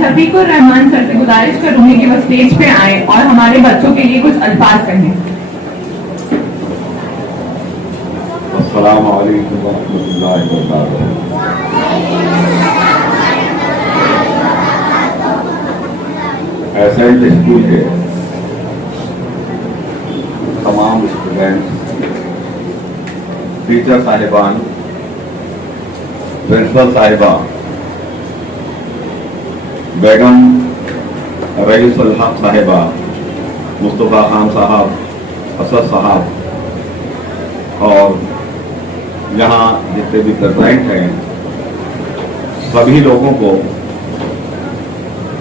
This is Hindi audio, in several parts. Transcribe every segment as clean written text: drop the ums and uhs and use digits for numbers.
शफीकुर रहमान सर से गुजारिश करूंगी कि वो स्टेज पे आए और हमारे बच्चों के लिए कुछ अल्फाज कहें। अस्सलामु अलैकुम वरहमतुल्लाहि वबरकातुहू। एसएंट स्कूल के तमाम स्टूडेंट्स, टीचर साहिबान, प्रिंसिपल साहिबा, बेगम रईसुल हक साहिबा, मुस्तफा खान साहब, असद साहब और यहाँ जितने भी प्रेजेंट हैं, सभी लोगों को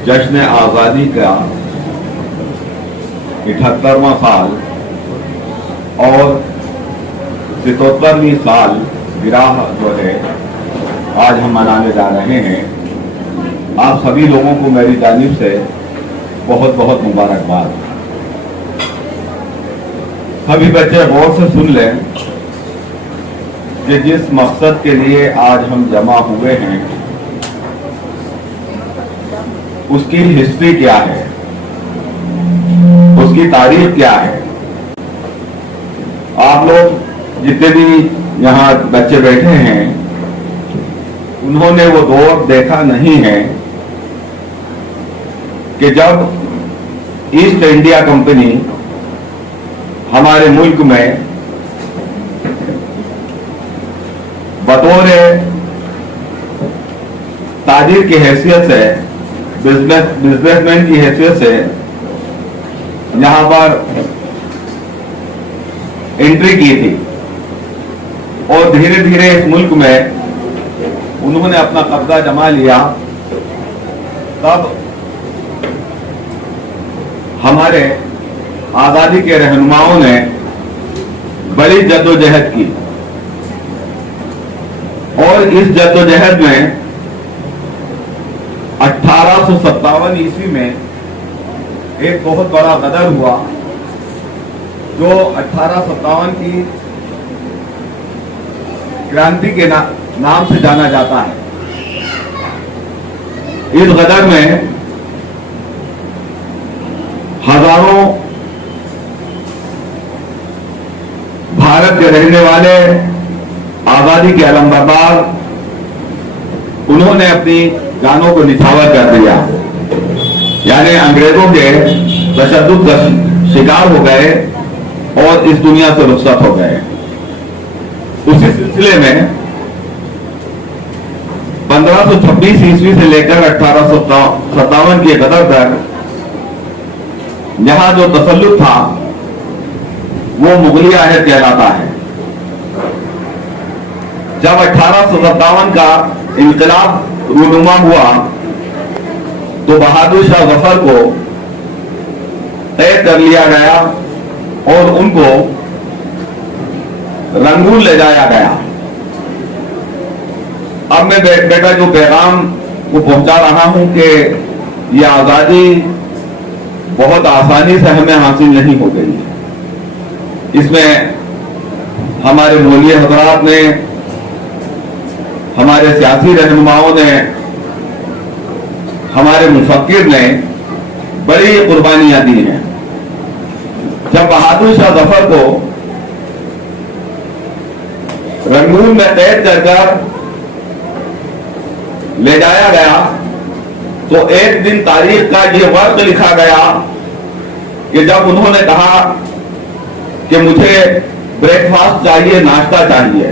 जश्न आज़ादी का 78वां साल और 77वीं साल गिराह जो है आज हम मनाने जा रहे हैं, आप सभी लोगों को मेरी जानिब से बहुत बहुत मुबारकबाद। सभी बच्चे गौर से सुन लें कि जिस मकसद के लिए आज हम जमा हुए हैं उसकी हिस्ट्री क्या है, उसकी तारीख क्या है। आप लोग जितने भी यहाँ बच्चे बैठे हैं उन्होंने वो दौर देखा नहीं है कि जब ईस्ट इंडिया कंपनी हमारे मुल्क में बतौर ताजिर की हैसियत से, बिजनेसमैन की हैसियत से यहां पर एंट्री की थी और धीरे धीरे इस मुल्क में उन्होंने अपना कब्जा जमा लिया, तब हमारे आजादी के रहनुमाओं ने बड़ी जद्दोजहद की और इस जद्दोजहद में 1857 ईस्वी में एक बहुत बड़ा गदर हुआ जो 1857 की क्रांति के नाम से जाना जाता है। इस गदर में हजारों भारत के रहने वाले आजादी के अलमबरदार उन्होंने अपनी जानों को निछावर कर दिया, यानी अंग्रेजों के तशद्दुद का शिकार हो गए और इस दुनिया से रुखसत हो गए। उसी सिलसिले में 1526 ईस्वी से लेकर 1857 के गदर तक यहां जो तसल्लुत था वो मुगली आहद कहलाता है। जब 1857 का इनकलाब रूनुमा हुआ तो बहादुर शाह जफर को तय कर लिया गया और उनको रंगून ले जाया गया। अब मैं बेटा जो पैगाम को पहुंचा रहा हूं कि ये आजादी बहुत आसानी से हमें हासिल नहीं हो गई है। इसमें हमारे मौलवी हजरात ने, हमारे सियासी रहनुमाओं ने, हमारे मुफक्किर ने बड़ी कुर्बानियां दी हैं। जब बहादुर शाह जफर को रंगून में कैद कर ले जाया गया तो एक दिन तारीख का ये वर्क लिखा गया कि जब उन्होंने कहा कि मुझे ब्रेकफास्ट चाहिए, नाश्ता चाहिए,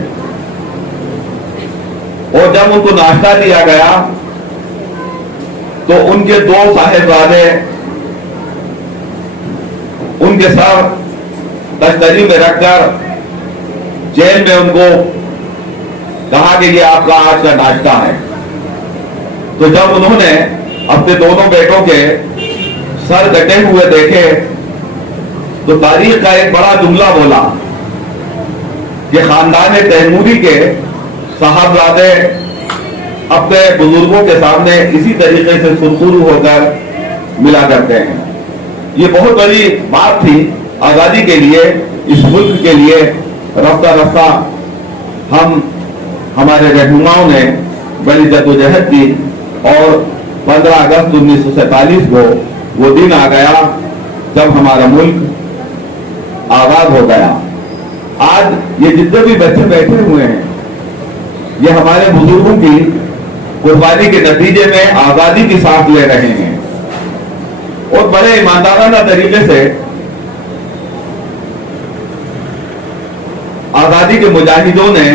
और जब उनको नाश्ता दिया गया तो उनके दो साहिबजादे उनके सर तश्तरी में रखकर जेल में उनको कहा कि ये आपका आज का नाश्ता है। तो जब उन्होंने अपने दोनों बेटों के सर कटे हुए देखे तो तारीख का एक बड़ा जुमला बोला कि खानदान तैमूरी के साहबजादे अपने बुजुर्गों के सामने इसी तरीके से सुरखुरू होकर मिला करते हैं। ये बहुत बड़ी बात थी आजादी के लिए, इस मुल्क के लिए। रफ्ता रफ्ता हमारे रहनुमाओं ने बड़ी जद्दोजहद की और 15 अगस्त 1947 को वो दिन आ गया जब हमारा मुल्क आजाद हो गया। आज ये जितने भी बच्चे बैठे हुए हैं, ये हमारे बुजुर्गों की कुर्बानी के नतीजे में आजादी की सांस ले रहे हैं और बड़े ईमानदाराना तरीके से आजादी के मुजाहिदों ने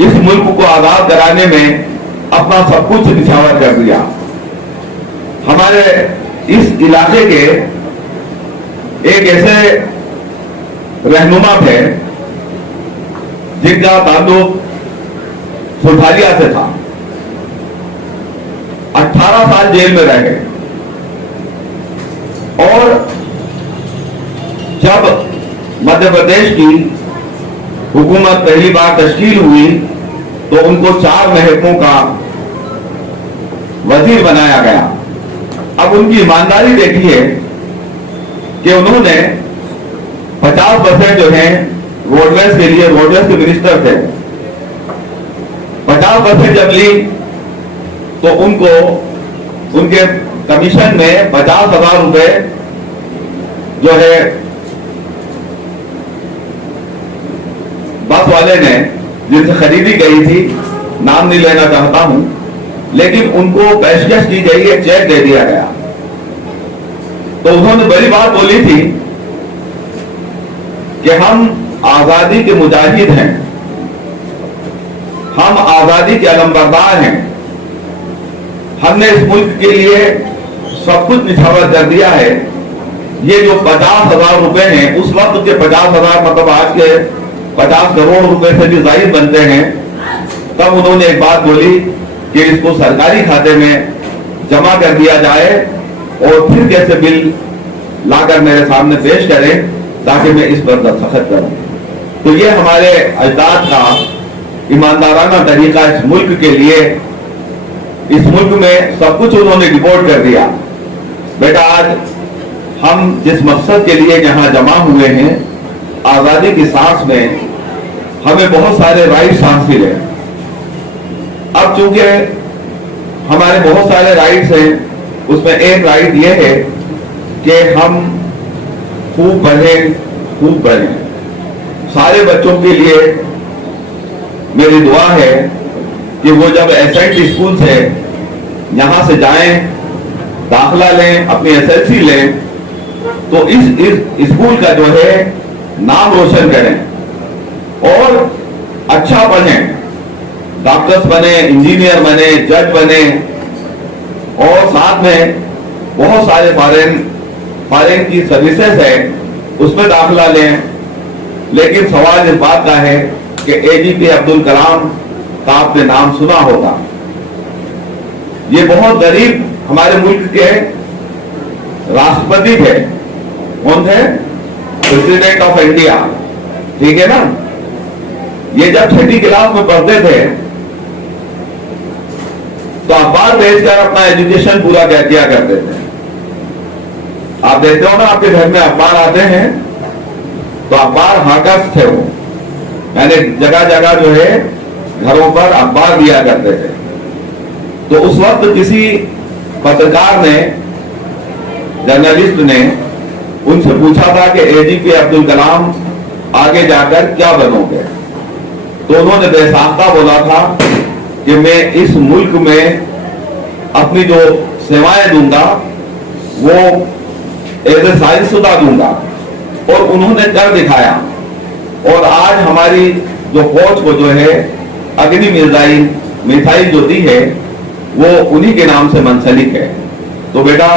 इस मुल्क को आजाद कराने में अपना सब कुछ निछावर कर दिया। हमारे इस इलाके के एक ऐसे रहनुमा थे जिनका ताल्लुक सुल्तानिया से था। 18 साल जेल में रहे और जब मध्य प्रदेश की हुकूमत पहली बार तश्कील हुई तो उनको 4 महकमों का वजीर बनाया गया। अब उनकी ईमानदारी देखिए कि उन्होंने 50% जो है रोडवेज के लिए, रोडवेज के मिनिस्टर थे, 50% जब ली तो उनको उनके कमीशन में 50,000 रुपए जो है बस वाले ने जिनसे खरीदी गई थी, नाम नहीं लेना चाहता हूं, लेकिन उनको पेशकश की गई, एक चेक दे दिया गया। तो उन्होंने बड़ी बात बोली थी कि हम आजादी के मुजाहिद हैं, हम आजादी के अलमबरदार हैं, हमने इस मुल्क के लिए सब कुछ निछावर कर दिया है। ये जो 50,000 रुपए हैं, उस वक्त के 50,000 मतलब आज के 50 करोड़ रुपए से भी ज्यादा बनते हैं। तब उन्होंने एक बात बोली कि इसको सरकारी खाते में जमा कर दिया जाए और फिर कैसे बिल लाकर मेरे सामने पेश करें ताकि मैं इस पर दस्तखत करूं। तो ये हमारे अजदाद का ईमानदाराना तरीका इस मुल्क के लिए, इस मुल्क में सब कुछ उन्होंने रिपोर्ट कर दिया। बेटा, आज हम जिस मकसद के लिए यहां जमा हुए हैं, आजादी की सांस में हमें बहुत सारे राइट्स हासिल हैं। अब चूंकि हमारे बहुत सारे राइट्स हैं, उसमें एक राइट ये है कि हम खूब पढ़ें, खूब पढ़ें। सारे बच्चों के लिए मेरी दुआ है कि वो जब एसएंट स्कूल से यहां से जाएं, दाखिला लें, अपनी एसएलसी लें, तो इस स्कूल का जो है नाम रोशन करें और अच्छा बने, डॉक्टर्स बने, इंजीनियर बने, जज बने और साथ में बहुत सारे फॉरेन की सर्विसेज है, उसमें दाखिला लें। लेकिन सवाल इस बात का है कि एजीपी अब्दुल कलाम का आपने नाम सुना होगा। ये बहुत गरीब हमारे मुल्क के राष्ट्रपति थे। कौन थे? प्रेसिडेंट ऑफ इंडिया, ठीक है ना। ये जब 6ठी क्लास में पढ़ते थे तो अखबार भेजकर अपना एजुकेशन पूरा किया करते थे। आप देखते हो ना, आपके घर में अखबार आते हैं तो अखबार हाकर्स थे वो, यानी जगह जगह जो है घरों पर अखबार दिया करते थे। तो उस वक्त किसी पत्रकार ने, जर्नलिस्ट ने उनसे पूछा था कि एजीपी अब्दुल कलाम आगे जाकर क्या बनोगे? तो उन्होंने बेसाख्ता बोला था कि मैं इस मुल्क में अपनी जो सेवाएं दूंगा वो एज ए साइंसशुदा दूंगा, और उन्होंने कर दिखाया। और आज हमारी जो फौज को जो है अग्नि मिसाइल जो दी है वो उन्हीं के नाम से मंसलिक है। तो बेटा,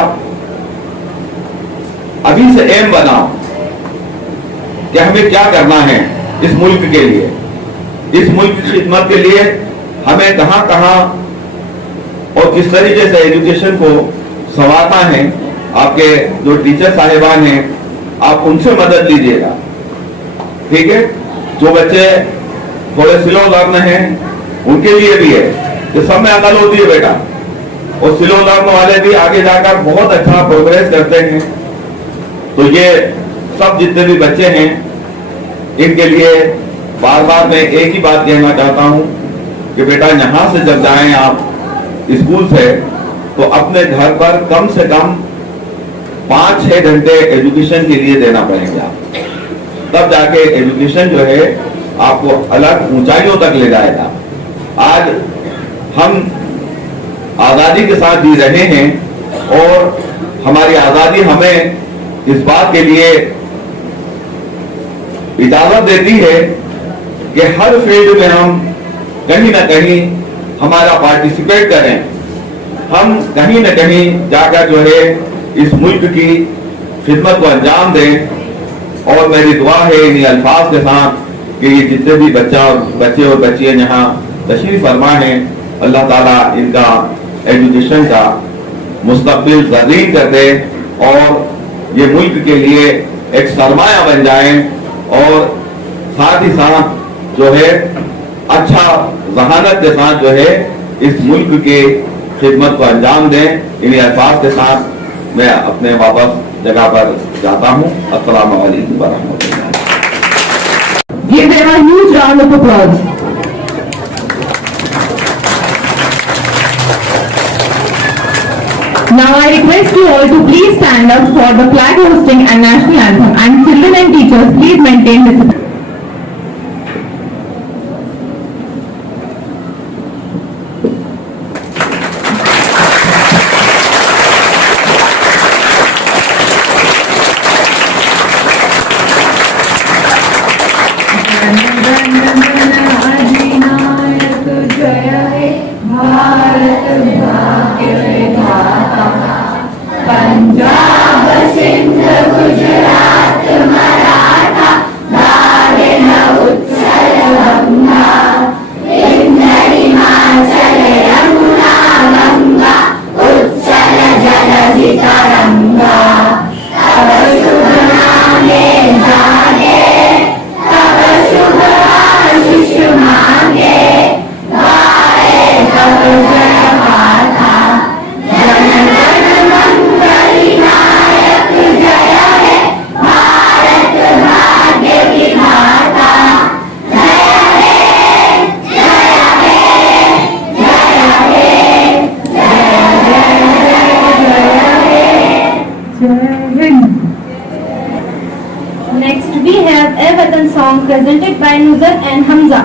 अभी से एम बनाओ कि हमें क्या करना है इस मुल्क के लिए, इस मुल्क की खिदमत के लिए हमें कहां कहां और किस तरीके से एजुकेशन को संवारना है। आपके जो टीचर साहिबान हैं, आप उनसे मदद लीजिएगा, ठीक है। जो बच्चे थोड़े स्लो लर्न हैं उनके लिए भी है कि सब में अकल होती है बेटा, और स्लो लर्न वाले भी आगे जाकर बहुत अच्छा प्रोग्रेस करते हैं। तो ये सब जितने भी बच्चे हैं इनके लिए बार बार मैं एक ही बात कहना चाहता हूं कि बेटा, यहां से जब जाएं आप स्कूल से तो अपने घर पर कम से कम 5-6 घंटे एजुकेशन के लिए देना पड़ेगा, तब जाके एजुकेशन जो है आपको अलग ऊंचाइयों तक ले जाएगा। आज हम आजादी के साथ जी रहे हैं और हमारी आजादी हमें इस बात के लिए इजाजत देती है कि हर फील्ड में हम कहीं ना कहीं हमारा पार्टिसिपेट करें, हम कहीं ना कहीं जाकर जो है इस मुल्क की खिदमत को अंजाम दें। और मेरी दुआ है इन्हीं अल्फाज के साथ कि ये जितने भी बच्चे और बच्चियां यहाँ तशरीफ फरमा हैं, अल्लाह ताला इनका एजुकेशन का मुस्तकबिल ज़रीन कर दे और ये मुल्क के लिए एक सरमाया बन जाएं और साथ ही साथ जो है अच्छा जहानत के साथ जो है इस मुल्क के खिदमत को अंजाम दें। इन्हीं अल्फाज के साथ मैं अपने वापस जगह पर जाता हूँ। अस्सलाम वालेकुम व रहमतुल्लाह। Give them a huge round of applause. Now I request you all to please stand up for the flag hosting and national anthem, and children and teachers please maintain discipline. Next we have a Watan song presented by Nuzar and Hamza.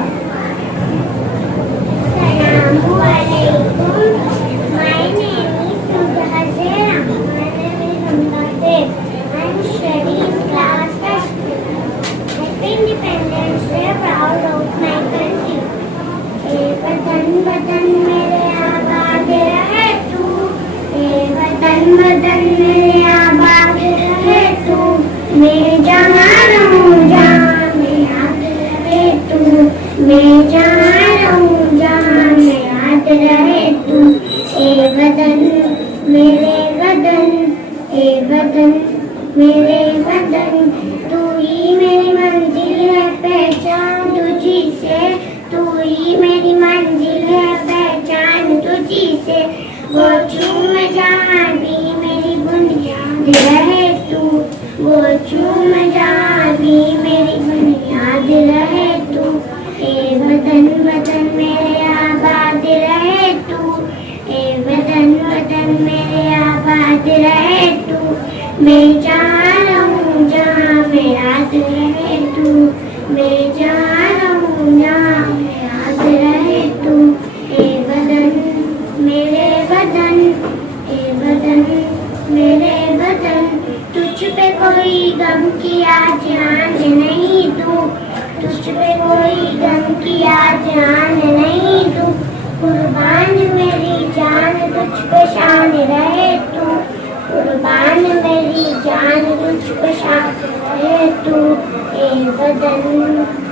मेरे वतन तू ही मेरी मंजिल है, पहचान तुझी से। तू ही मेरी मंजिल है, पहचान तुझी से। वो चूम जहाँ भी मेरी बुनियाद रहे तू, वो चूम जहाँ भी मेरी बुनियाद रहे तू। ए वतन वतन मेरे आबाद रहे तू, ए वतन वतन मेरे आबाद रहे तू। मैं जहाँ रहूँ जहाँ मेरा दिल रहे तू, मैं जहाँ रहूँ जहाँ मेरा दिल रहे तू। ए वतन मेरे वतन, ए वतन मेरे वतन, तुझ पे कोई गम की आज आन नहीं दूँ, तुझ पे कोई गम की आज आन नहीं दूँ। कुर्बान मेरी जान तुझ पे शान रहे तू, कुर्बान मेरी जान तुझ पे शान रहे तू। ए वतन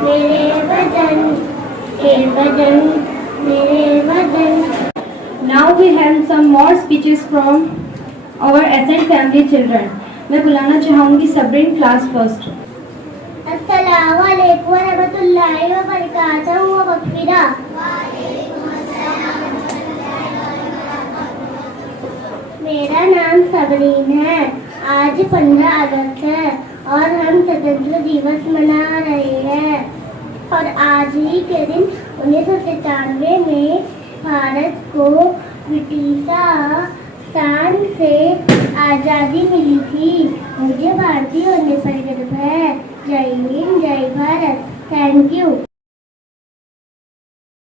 मेरे वतन, ए वतन मेरे वतन। Now we have some more speeches from our Ascent family children. मैं बुलाना चाहूँगी सबरीन क्लास फर्स्ट। अस्सलामु अलैकुम वरहमतुल्लाहि वबरकातुहू व मग़फ़िरा। मेरा नाम सबरीन है। आज 15 अगस्त है और हम स्वतंत्र दिवस मना रहे हैं। और आज ही के दिन 1997 में भारत को ब्रिटिश पाकिस्तान से आज़ादी मिली थी। मुझे भारतीय होने पर गर्व है। जय हिंद, जय भारत। Thank you.